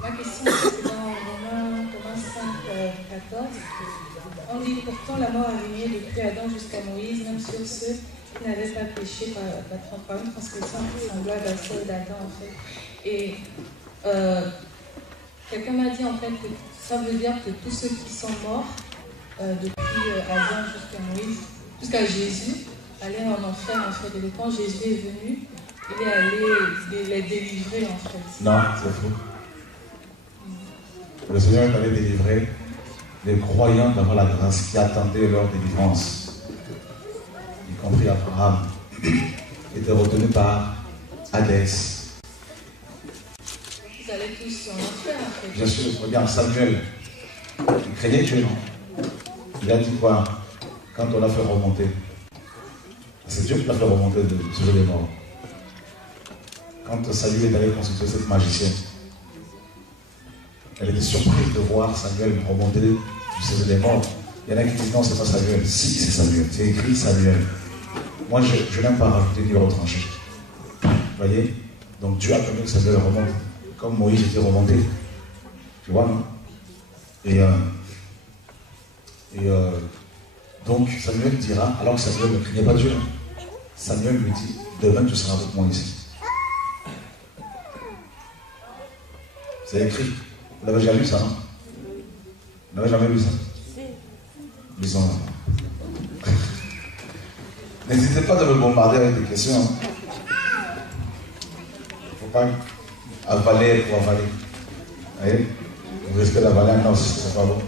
Ma question, c'est dans Romains 5, 14. On dit pourtant la mort a régné depuis Adam jusqu'à Moïse, même sur ceux qui n'avaient pas péché par une transgression semblable à celle d'Adam, en fait. Et quelqu'un m'a dit, en fait, que ça veut dire que tous ceux qui sont morts depuis Adam jusqu'à Moïse, jusqu'à Jésus, allaient en enfer, en fait. Et quand Jésus est venu, il est allé les délivrer, en fait. Non, c'est faux. Le Seigneur est allé délivrer les croyants d'avoir la grâce qui attendaient leur délivrance, y compris Abraham, qui était retenu par Hadès. Ils allaient tous en enfer, en fait. Bien sûr, regarde Samuel, il craignait Dieu, non? Il a dit quoi quand on l'a fait remonter? C'est Dieu qui l'a fait remonter de ce des morts. Quand Samuel est allé consulter cette magicienne, elle était surprise de voir Samuel remonter du séjour des morts. Il y en a qui disent non, c'est pas Samuel. Si, c'est Samuel. C'est écrit Samuel. Moi, je n'aime pas rajouter ni retrancher. Vous voyez? Donc Dieu a permis que Samuel remonte. Comme Moïse était remonté. Tu vois, non? Donc Samuel dira, alors que Samuel ne craignait pas Dieu, Samuel lui dit, demain tu seras avec moi ici. C'est écrit. Vous n'avez jamais lu ça, non? Vous n'avez jamais lu ça? Lisons là. N'hésitez pas de me bombarder avec des questions. Il ne faut pas avaler pour avaler. Vous voyez? Vous risquez d'avaler un os, c'est pas bon.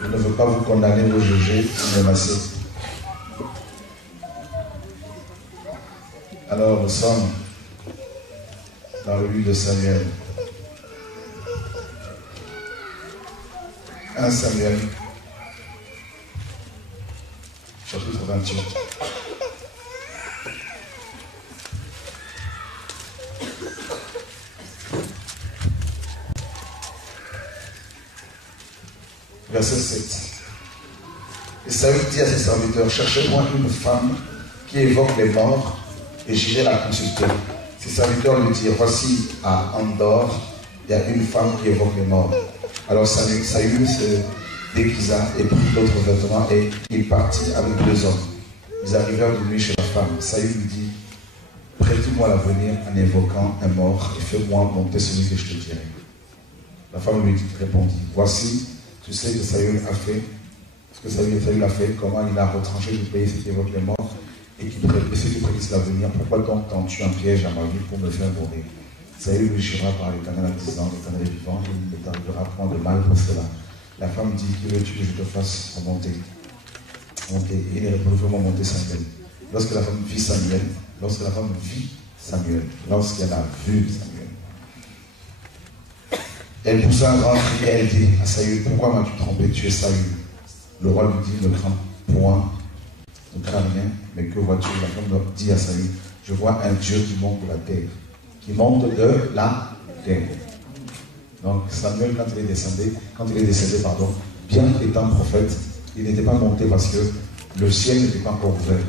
Je ne veux pas vous condamner, vous juger, vous menacer. Alors nous sommes dans le livre de Samuel. 1 Samuel, chapitre 28. Verset 7. Et Saül dit à ses serviteurs, cherchez-moi une femme qui évoque les morts, et j'irai la consulter. Ses serviteurs lui dirent, voici à Andor, il y a une femme qui évoque les morts. Alors Saül se déguisa et prit d'autres vêtements et il partit avec 2 hommes. Ils arrivèrent de nuit chez la femme. Saül lui dit, prête-moi l'avenir en évoquant un mort et fais-moi monter celui que je te dirai. La femme lui répondit, voici, tu sais que Saül a fait, ce que Saül a fait, comment il a retranché du pays ce qui évoque les morts. Et ceux qui prédisent l'avenir, pourquoi donc tends-tu un piège à ma vie pour me faire mourir? Saül lui jura par l'Éternel en disant, l'Éternel est vivant, il ne t'arrivera point de mal pour cela. La femme dit, que veux-tu que je te fasse remonter? Et il répond, vraiment monter Samuel. Lorsque la femme vit Samuel, lorsqu'elle a vu Samuel, elle poussa un grand cri et elle dit à Saül, pourquoi m'as-tu trompé? Tu es Saül. Le roi lui dit, ne crains point. Ne crains rien, mais que vois-tu? La femme dit à Saül, je vois un Dieu qui monte de la terre. Qui monte de la terre. Donc Samuel, quand il est décédé, bien étant prophète, il n'était pas monté parce que le ciel n'était pas encore ouvert.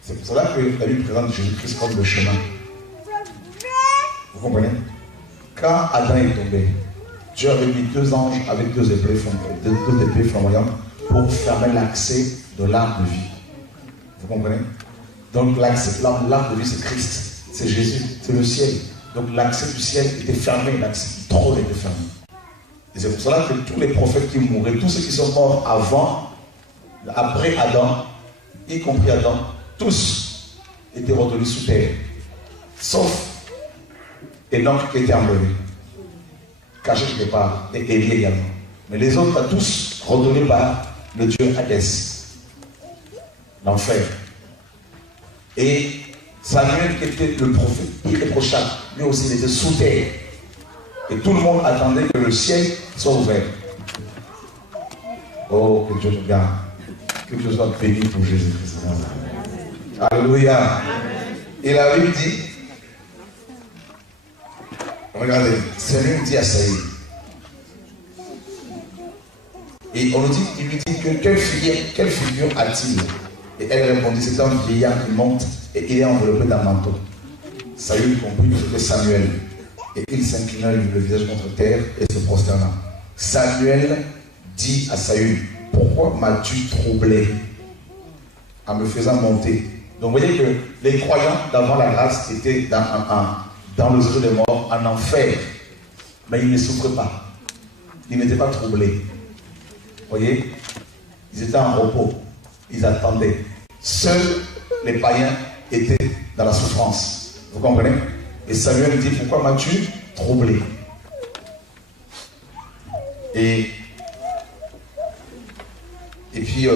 C'est pour cela que la Bible présente Jésus-Christ comme le chemin. Vous comprenez? Quand Adam est tombé, Dieu avait mis 2 anges avec 2 épées flamboyantes pour fermer l'accès de l'arbre de vie. Vous comprenez? Donc l'arbre de vie, c'est Christ, c'est Jésus, c'est le ciel. Donc l'accès du ciel était fermé, l'accès du trône était fermé. Et c'est pour cela que tous les prophètes qui mouraient, tous ceux qui sont morts avant, après Adam, y compris Adam, tous étaient retenus sous terre. Sauf Enoch qui était enlevé, caché quelque part, et Élie également. Mais les autres, tous retenus par le Dieu Hadès, l'enfer. Et Samuel, qui était le prophète irréprochable, lui aussi il était sous terre. Et tout le monde attendait que le ciel soit ouvert. Oh, que Dieu nous garde. Que Dieu soit béni pour Jésus-Christ. Alléluia. Et la Bible dit, regardez, Samuel dit à Saül, et on nous dit, il lui dit que quelle figure a-t-il? Et elle répondit, c'est un vieillard qui monte et il est enveloppé d'un manteau. Saül comprit que c'était Samuel. Et il s'inclina le visage contre terre et se prosterna. Samuel dit à Saül, pourquoi m'as-tu troublé en me faisant monter? Donc vous voyez que les croyants d'avant la grâce étaient dans le jeu des morts, en enfer. Mais ils ne souffraient pas. Ils n'étaient pas troublés. Vous voyez? Ils étaient en repos. Ils attendaient. Seuls les païens étaient dans la souffrance. Vous comprenez? Et Samuel dit, pourquoi m'as-tu troublé? Et puis,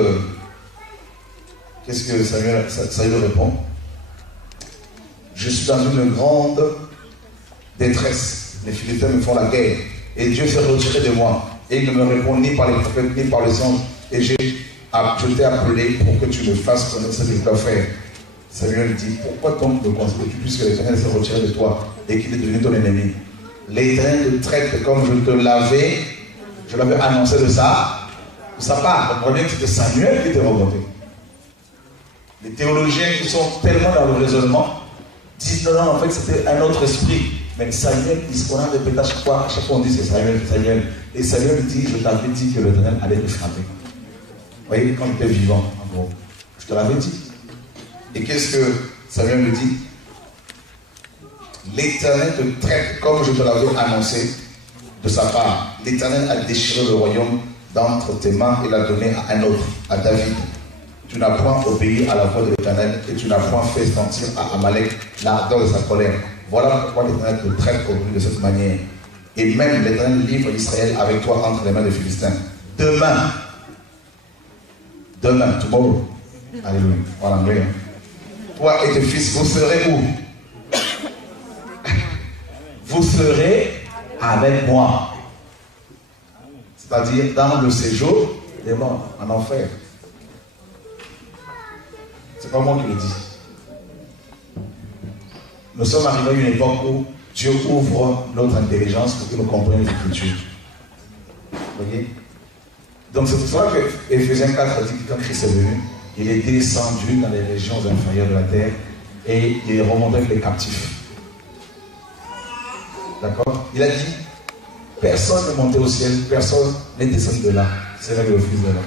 qu'est-ce que Samuel répond? Je suis dans une grande détresse. Les Philistins me font la guerre. Et Dieu s'est retiré de moi. Et il ne me répond ni par les prophètes, ni par les anges. Et je t'ai appelé pour que tu me fasses connaître ce que je dois faire. Samuel dit, pourquoi donc me considères-tu puisque l'Éternel s'est retiré de toi et qu'il est devenu ton ennemi? L'Éternel te traite comme je l'avais annoncé de sa part. Vous comprenez que c'était Samuel qui était remonté. Les théologiens qui sont tellement dans le raisonnement disent non, en fait c'était un autre esprit. Mais Samuel, ce qu'on a répété à chaque fois on dit c'est Samuel, c'est Samuel. Et Samuel dit, je t'avais dit que l'Éternel allait te frapper. Vous voyez, quand il était vivant, en gros. Je te l'avais dit. Et qu'est-ce que Samuel me dit? L'Éternel te traite comme je te l'avais annoncé de sa part. L'Éternel a déchiré le royaume d'entre tes mains et l'a donné à un autre, à David. Tu n'as point obéi à la voix de l'Éternel et tu n'as point fait sentir à Amalek l'ardeur de sa colère. Voilà pourquoi l'Éternel te traite aujourd'hui de cette manière. Et même l'Éternel livre Israël avec toi entre les mains des Philistins. Demain, tomorrow, alléluia, voilà, anglais, hein. Toi et tes fils, vous serez où? Vous serez avec moi. C'est-à-dire dans le séjour des morts, en enfer. C'est pas moi qui le dis. Nous sommes arrivés à une époque où Dieu ouvre notre intelligence pour que nous comprenions les Écritures. Vous voyez? Donc c'est pour cela que Éphésiens 4 dit que quand Christ est venu, il est descendu dans les régions inférieures de la terre et il est remonté avec les captifs. D'accord? Il a dit, personne n'est monté au ciel, personne n'est descendu de là. C'est là le Fils de l'homme.